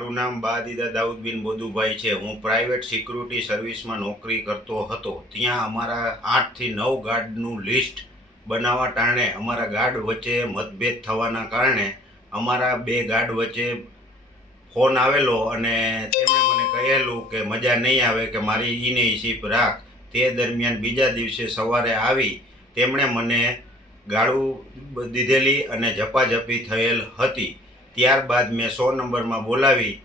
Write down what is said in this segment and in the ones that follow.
મારું નામ બાદીદા દાઉદબીન બોધુભાઈ છે. હું પ્રાઇવેટ સિક્યુરિટી સર્વિસમાં નોકરી કરતો હતો. ત્યાં અમારા આઠથી નવ ગાર્ડનું લિસ્ટ બનાવવા ટાણે અમારા ગાર્ડ વચ્ચે મતભેદ થવાના કારણે અમારા બે ગાર્ડ વચ્ચે ફોન આવેલો અને તેમણે મને કહેલું કે મજા નહીં આવે કે મારી ઈને શીપ રાખ. તે દરમિયાન બીજા દિવસે સવારે આવી તેમણે મને ગાળું દીધેલી અને ઝપાઝપી થયેલ હતી. ત્યારબાદ મેં સો નંબરમાં બોલાવી,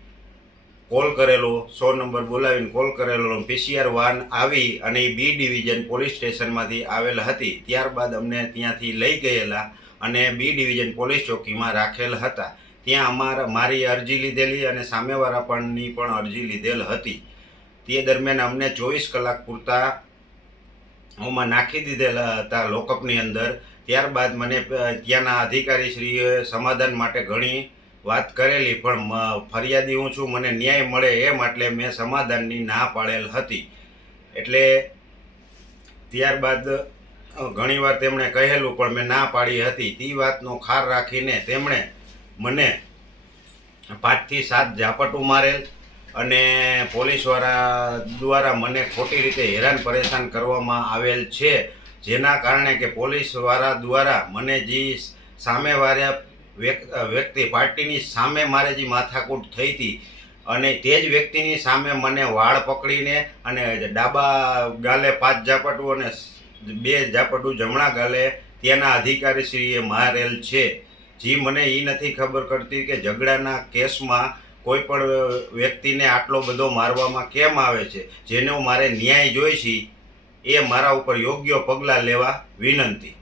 કોલ કરેલો, સો નંબર બોલાવીને કોલ કરેલો, પીસીઆર વાન આવી અને એ બી ડિવિઝન પોલીસ સ્ટેશનમાંથી આવેલ હતી. ત્યારબાદ અમને ત્યાંથી લઈ ગયેલા અને બી ડિવિઝન પોલીસ ચોકીમાં રાખેલ હતા. ત્યાં અમારા, મારી અરજી લીધેલી અને સામેવાળા પણની પણ અરજી લીધેલ હતી. તે દરમિયાન અમને ચોવીસ કલાક પૂરતા ઓમાં નાખી દીધેલા હતા લોકઅપની અંદર. ત્યારબાદ મને ત્યાંના અધિકારીશ્રીએ સમાધાન માટે ઘણી વાત કરેલી, પણ ફરિયાદી હું છું, મને ન્યાય મળે એ માટે મેં સમાધાનની ના પાડેલ હતી. એટલે ત્યારબાદ ઘણીવાર તેમણે કહેલું, પણ મેં ના પાડી હતી. તે વાતનો ખાર રાખીને તેમણે મને પાંચથી સાત ઝાપટું મારેલ અને પોલીસવાળા દ્વારા મને ખોટી રીતે હેરાન પરેશાન કરવામાં આવેલ છે. જેના કારણે કે પોલીસવાળા દ્વારા મને જે સામેવાળા વ્યક્તિ પાર્ટીની સામે મારે જે માથાકૂટ થઈ હતી અને તે જ વ્યક્તિની સામે મને વાળ પકડીને અને ડાબા ગાલે પાંચ ઝાપટું અને બે ઝાપટું જમણા ગાલે ત્યાંના અધિકારીશ્રીએ મારેલ છે. જે, મને એ નથી ખબર કરતી કે ઝઘડાના કેસમાં કોઈ પણ વ્યક્તિને આટલો બધો મારવામાં કેમ આવે છે? જેનો મારે ન્યાય જોઈશી, એ મારા ઉપર યોગ્ય પગલાં લેવા વિનંતી.